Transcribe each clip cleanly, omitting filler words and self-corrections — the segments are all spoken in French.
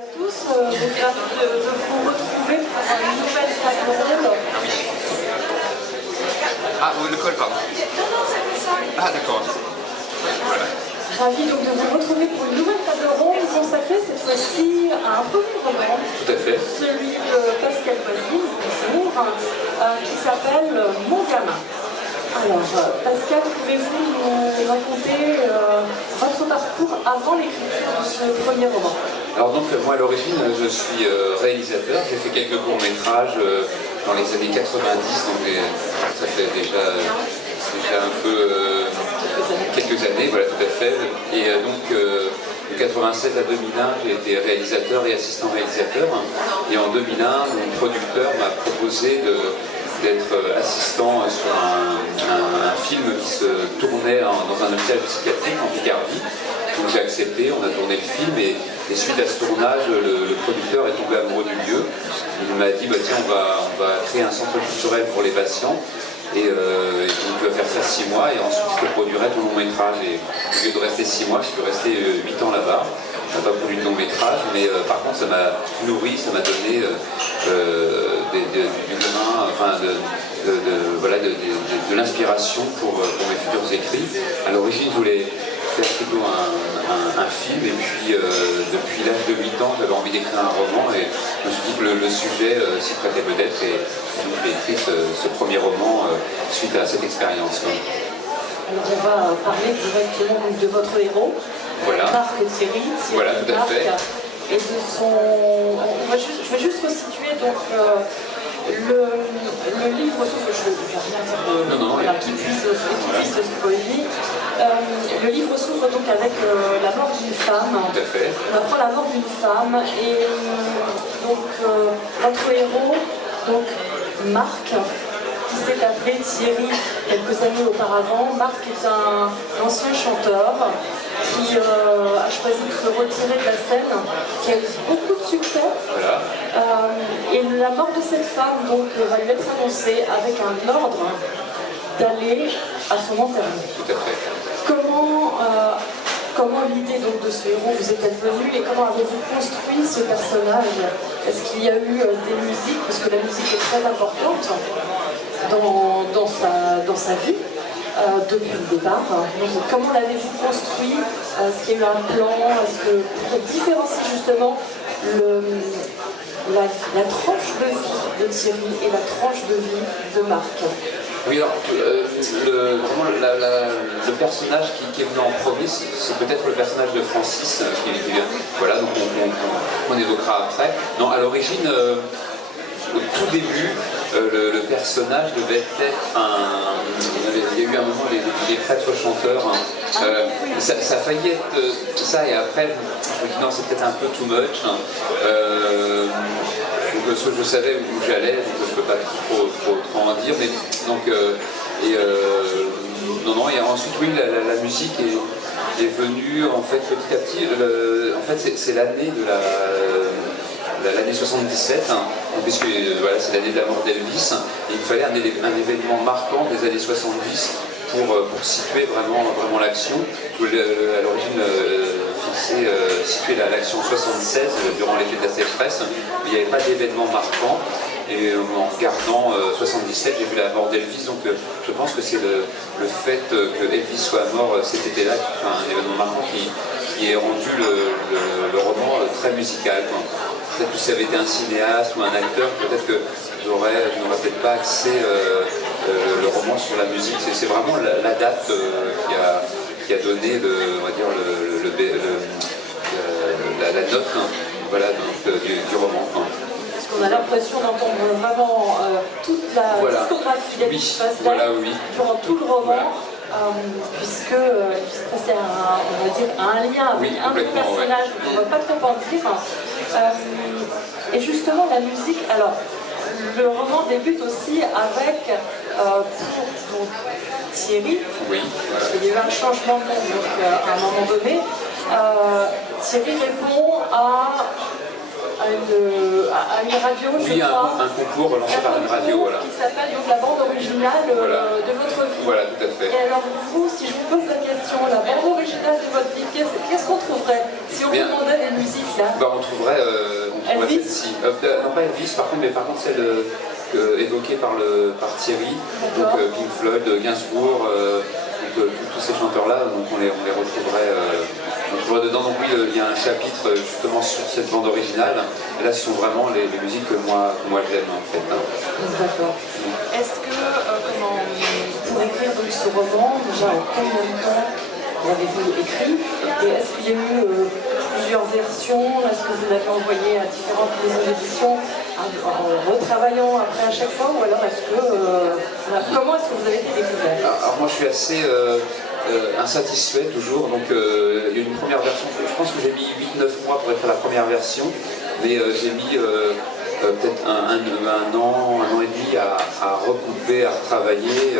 Tous, de vous retrouver pour une nouvelle table ronde. Ah, le col, pardon. Ah, d'accord. Voilà. Ravi donc de vous retrouver pour une nouvelle table ronde consacrée cette fois-ci à un premier roman. Tout à fait. Celui de Pascal Voisine, qui s'appelle Mon gamin. Alors, Pascal, pouvez-vous nous raconter votre parcours avant l'écriture de ce premier roman? Alors donc moi à l'origine je suis réalisateur, j'ai fait quelques courts-métrages dans les années 90, donc ça fait déjà un peu quelques années, voilà tout à fait. Et donc de 87 à 2001 j'ai été réalisateur et assistant réalisateur. Et en 2001 mon producteur m'a proposé d'être assistant sur un film qui se tournait dans un hôpital psychiatrique en Picardie. Donc j'ai accepté, on a tourné le film et suite à ce tournage, le producteur est tombé amoureux du lieu. Il m'a dit tiens on va créer un centre culturel pour les patients et donc je vais faire ça 6 mois et ensuite je produirai ton long métrage. Et au lieu de rester 6 mois, je suis resté 8 ans là-bas. On n'a pas produit de long métrage, mais par contre ça m'a nourri, ça m'a donné du chemin, enfin de l'inspiration pour mes futurs écrits. À l'origine je voulais faire plutôt un film et puis depuis l'âge de 8 ans j'avais envie d'écrire un roman et je me suis dit que le sujet s'y prêtait peut-être et donc j'ai écrit ce premier roman suite à cette expérience. Alors on va parler directement de votre héros, voilà. Marc Thierry. Voilà, tout à fait. Et de son... Je vais juste resituer donc le livre, sauf que je ne vais rien dire qui puisse spoiler. Le livre s'ouvre donc avec la mort d'une femme. Tout à fait. On apprend la mort d'une femme et donc votre héros, donc Marc, qui s'est appelé Thierry quelques années auparavant. Marc est un ancien chanteur qui a choisi de se retirer de la scène, qui a eu beaucoup de succès. Voilà. Et la mort de cette femme donc, va lui être annoncée avec un ordre d'aller à son enterrement. Tout à fait. Comment l'idée donc de ce héros vous est-elle venue et comment avez-vous construit ce personnage? Est-ce qu'il y a eu des musiques, parce que la musique est très importante dans sa vie depuis le départ. Donc, comment l'avez-vous construit? Est-ce qu'il y a eu un plan? Est-ce que pour différencier justement la tranche de vie de Thierry et la tranche de vie de Marc? Oui, alors le personnage qui est venu en premier, c'est peut-être le personnage de Francis qui vient. Voilà, donc on évoquera après. Non, à l'origine, au tout début, le personnage devait être il y a eu un moment les prêtres chanteurs. Ça a failli être ça et après je me dis non c'est peut-être un peu too much. Donc je savais où j'allais, donc je ne peux pas trop en dire, mais donc et ensuite oui la musique est venue en fait petit à petit. En fait c'est l'année de l'année 77, puisque voilà, c'est l'année de la mort d'Elvis, et il fallait un événement marquant des années 70 pour situer vraiment l'action. À l'origine situer l'action 76 durant l'été de la sécheresse, il n'y avait pas d'événement marquant. Et en regardant 77, j'ai vu la mort d'Elvis, donc je pense que c'est le fait que Elvis soit mort cet été-là, un événement marquant qui a rendu le roman très musical. Peut-être que si ça avait été un cinéaste ou un acteur, peut-être que je n'aurais peut-être pas axé le roman sur la musique. C'est vraiment la date qui a donné la note voilà, du roman. Parce qu'on a l'impression d'entendre vraiment toute la discographie d'Elvis Presley durant tout le roman. Voilà. Puisque Elvis Presley a un lien avec un des personnages, on ne va pas trop en dire. Et justement la musique, alors le roman débute aussi avec pour Thierry, parce qu'il y a eu un changement de nom donc, à un moment donné, Thierry répond à une radio, je crois. Un concours lancé par une radio, voilà. Qui s'appelle donc la bande originale de votre vie. Voilà, tout à fait. Et alors vous, si je vous pose la question, la bande originale de votre vie, qu'est-ce qu'on trouverait si on vous demandait les musiques là? On trouverait fait, si. Non, pas Elvis, par contre, mais par contre, celle évoquée par Thierry, donc Pink Floyd, Gainsbourg, tous ces chanteurs-là, donc on les retrouverait. On voit dedans, donc oui, il y a un chapitre justement sur cette bande originale. Et là, ce sont vraiment les musiques que moi j'aime en fait. D'accord. Est-ce que, pour écrire donc, ce roman, déjà en combien de temps l'avez-vous écrit? Et est-ce qu'il y a eu plusieurs versions? Est-ce que vous l'avez envoyé à différentes maisons d'édition en retravaillant après à chaque fois? Ou alors est-ce que comment est-ce que vous avez été découvert? Alors moi je suis assez insatisfait toujours, donc il y a une première version, je pense que j'ai mis 8-9 mois pour écrire la première version, mais j'ai mis peut-être un an et demi à recouper, à retravailler.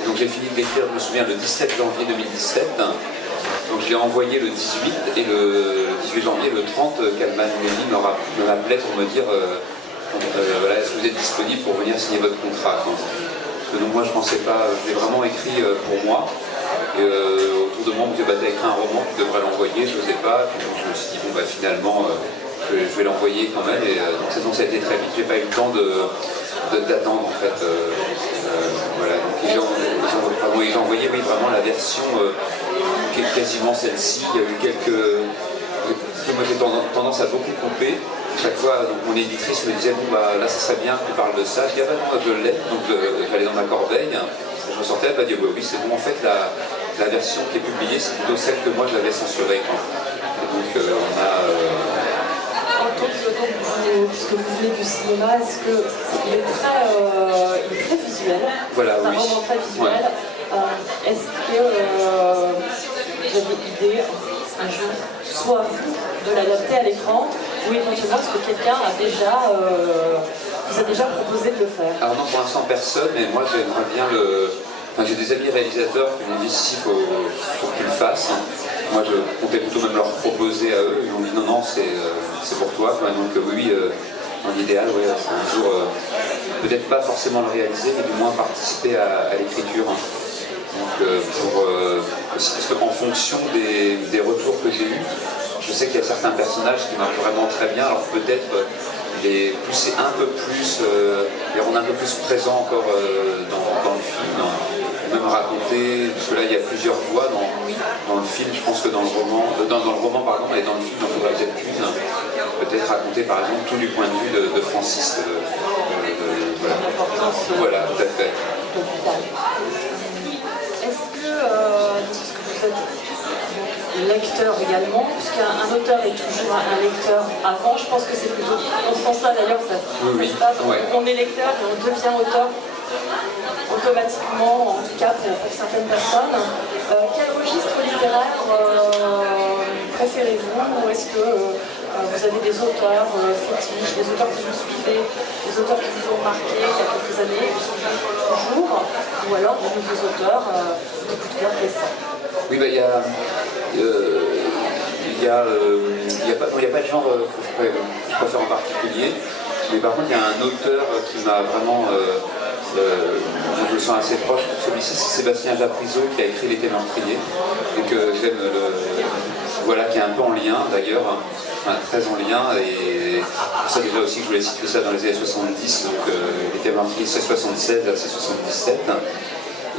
Et donc j'ai fini de l'écrire, je me souviens, le 17 janvier 2017. Donc je l'ai envoyé le 18 et le 18 janvier, le 30, Kalman Levy me rappelait pour me dire voilà, est-ce que vous êtes disponible pour venir signer votre contrat quoi. Donc moi je pensais pas, je l'ai vraiment écrit pour moi. Et autour de moi on me disait bah, t'as écrit un roman, tu devrais l'envoyer, je n'osais pas. Puis donc je me suis dit bon bah finalement je vais l'envoyer quand même. Et donc ça a été très vite, j'ai pas eu le temps d'attendre en fait. Voilà. Donc j'ai envoyé oui, vraiment la version qui est quasiment celle-ci. Il y a eu quelques. Moi j'ai tendance à beaucoup couper. Chaque fois, donc, mon éditrice me disait bon bah là ça serait bien que tu parles de ça. Je dis ah bah non, je l'ai. Donc j'allais dans ma corbeille. Je ressortais, elle m'a dit oui c'est bon en fait la version qui est publiée c'est plutôt celle que moi j'avais censurée. Quoi. Et donc on a. Puisque vous venez du cinéma, est-ce qu'il est très visuel? Voilà, c'est un roman très visuel. Ouais. Est-ce que vous avez l'idée un jour, soit vous, de l'adapter à l'écran, ou éventuellement est-ce que quelqu'un vous a déjà proposé de le faire? Alors non, pour l'instant personne, mais moi j'aimerais bien j'ai des amis réalisateurs qui m'ont dit si, faut que tu le fasses. Moi je comptais plutôt même leur proposer à eux, ils m'ont dit non, c'est pour toi. Donc oui, en idéal, ouais, c'est un jour, peut-être pas forcément le réaliser, mais du moins participer à l'écriture. Donc parce qu'en fonction des retours que j'ai eus, je sais qu'il y a certains personnages qui marchent vraiment très bien, alors peut-être les pousser un peu plus, les rendre un peu plus présents encore dans le film. Même raconter, parce que là il y a plusieurs voix dans le film, je pense que dans le roman, pardon, et dans le film, il en faudra peut-être qu'une, peut-être raconter par exemple tout du point de vue de Francis. Voilà. Voilà, tout à fait. Est-ce que vous êtes lecteur également, puisqu'un auteur est toujours un lecteur avant, je pense que c'est plutôt dans ce sens-là d'ailleurs ça se passe. Ouais. On est lecteur et on devient auteur automatiquement, en tout cas pour certaines personnes. Quel registre littéraire préférez-vous? Ou est-ce que vous avez des auteurs fétiches, des auteurs que vous suivez, des auteurs qui vous ont marqué il y a quelques années, qui sont toujours, ou alors des nouveaux auteurs de coup de cœur récents? Oui, bah, il n'y a pas de genre que je préfère en particulier, mais par contre il y a un auteur qui m'a vraiment je me sens assez proche. Celui-ci, c'est Sébastien Japrisot qui a écrit L'été meurtrier et que j'aime, voilà, qui est un peu en lien d'ailleurs, enfin, très en lien. Et ça déjà aussi que je voulais situer ça dans les années 70, donc L'été meurtrier c'est 76, là c'est 77.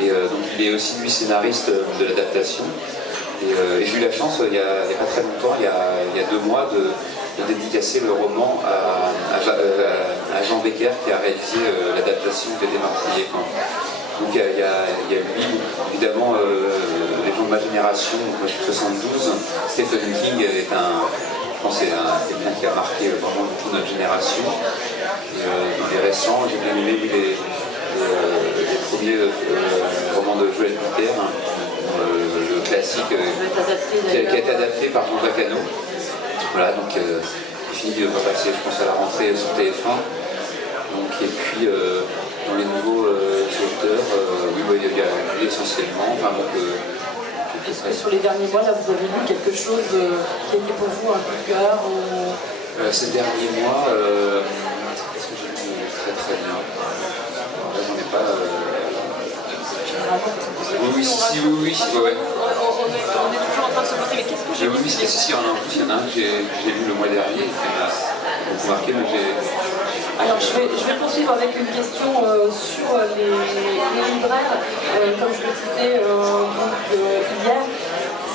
Et donc il est aussi lui scénariste de l'adaptation. Et j'ai eu la chance, il n'y a pas très longtemps, il y a 2 mois, de dédicacer le roman à Jean Becker qui a réalisé l'adaptation des Meurtriers. Donc il y a lui, évidemment, les gens de ma génération, moi je suis 72, Stephen King est je pense c'est quelqu'un qui a marqué vraiment toute notre génération. Et, dans les récents, j'ai bien aimé les premiers romans de Joël Dicker, le classique qui a été adapté par Jean Bacano. Voilà, donc il finit de repasser, je pense, à la rentrée sur TF1. Donc, et puis dans les nouveaux auteurs, oui, il y a lui essentiellement. Enfin, est-ce que sur les derniers mois, là, vous avez lu quelque chose qui était pour vous un coup de cœur Ces derniers mois, qu'est-ce que j'ai lu très très bien? Alors là, j'en ai pas. Oui, oui, ouais. On est toujours en train de se poser, mais qu'est-ce que j'ai Oui, si, il y en a un, il y en a un que j'ai lu le mois dernier, qui m'a beaucoup marqué, mais j'ai... Alors je vais poursuivre avec une question sur les libraires. Comme je le disais hier,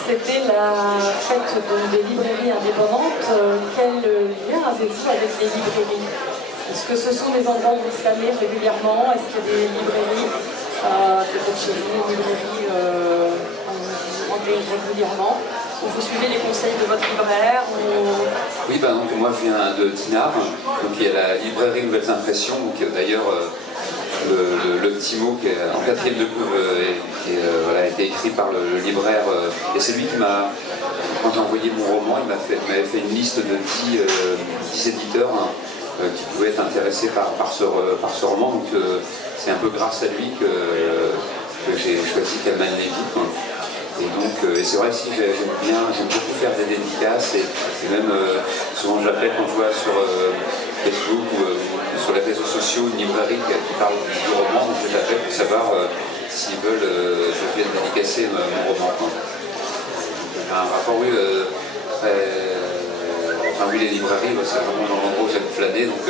c'était la fête des librairies indépendantes. Quel lien avez-vous avec les librairies? Est-ce que ce sont des endroits où vous allez régulièrement? Est-ce qu'il y a des librairies, peut-être chez vous, des librairies régulièrement, où vous suivez les conseils de votre libraire ou... Oui, donc moi je viens de Dinard, donc il y a la librairie Nouvelles Impressions, d'ailleurs le petit mot qui est en 4e de couve a été écrit par le libraire, et c'est lui qui m'a, quand j'ai envoyé mon roman, il m'avait fait une liste de 10 éditeurs qui pouvaient être intéressés par ce roman, donc c'est un peu grâce à lui que j'ai choisi Kalman Levy. Et donc, c'est vrai que si j'aime beaucoup faire des dédicaces et même souvent j'appelle quand je vois sur Facebook ou sur les réseaux sociaux une librairie qui parle du roman, donc je l'appelle pour savoir s'ils veulent que je vienne dédicacer mon roman. J'ai un rapport, oui, enfin oui, les librairies, c'est vraiment dans l'endroit où j'aime flâner, donc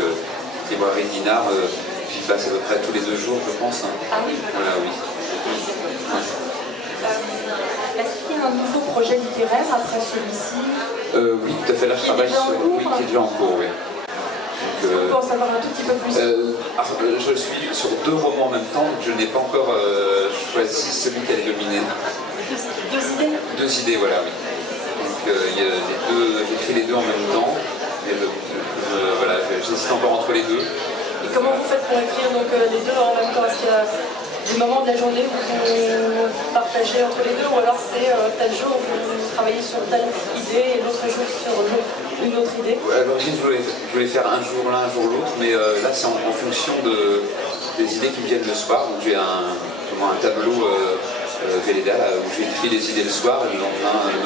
librairie Dinard, j'y passe à peu près tous les 2 jours, je pense. Ah oui. Voilà, oui. Est-ce qu'il y a un nouveau projet littéraire après celui-ci? Oui, tout à fait. Là, je travaille sur... Oui, qui est déjà en cours, oui. Est-ce qu'on peut en savoir un tout petit peu plus? Je suis sur 2 romans en même temps, donc je n'ai pas encore choisi celui qui allait dominer. 2 idées? 2 idées, voilà, oui. Donc j'écris les 2 en même temps, et voilà, j'hésite encore entre les 2. Et comment vous faites pour écrire donc, les 2 en même temps? Est-ce qu'il y a des moments de la journée où vous partagez entre les 2, ou alors c'est tel jour vous travaillez sur telle idée et l'autre jour sur une autre idée? À l'origine, je voulais faire un jour l'un, un jour l'autre, mais là c'est en fonction des idées qui me viennent le soir. Donc j'ai un tableau Velleda où j'écris les idées le soir, et le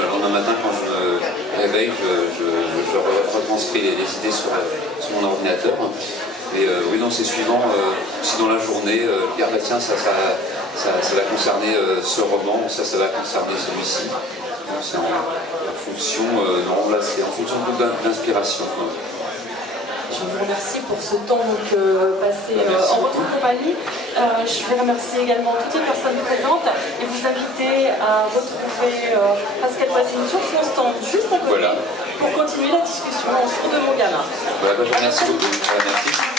lendemain matin quand je me réveille, je retranscris les idées sur mon ordinateur. Et oui, non, c'est suivant. Si dans la journée, je regarde, bah, tiens, ça va concerner ce roman, ça va concerner celui-ci. C'est en fonction, non, là, c'est en fonction de l'inspiration. Je vous remercie pour ce temps passé en votre compagnie. Je vais remercier également toutes les personnes présentes et vous inviter à retrouver Pascal Voisine sur son stand juste à côté, voilà, pour continuer la discussion autour de mon gamin. Voilà, bah, je vous remercie beaucoup. Merci.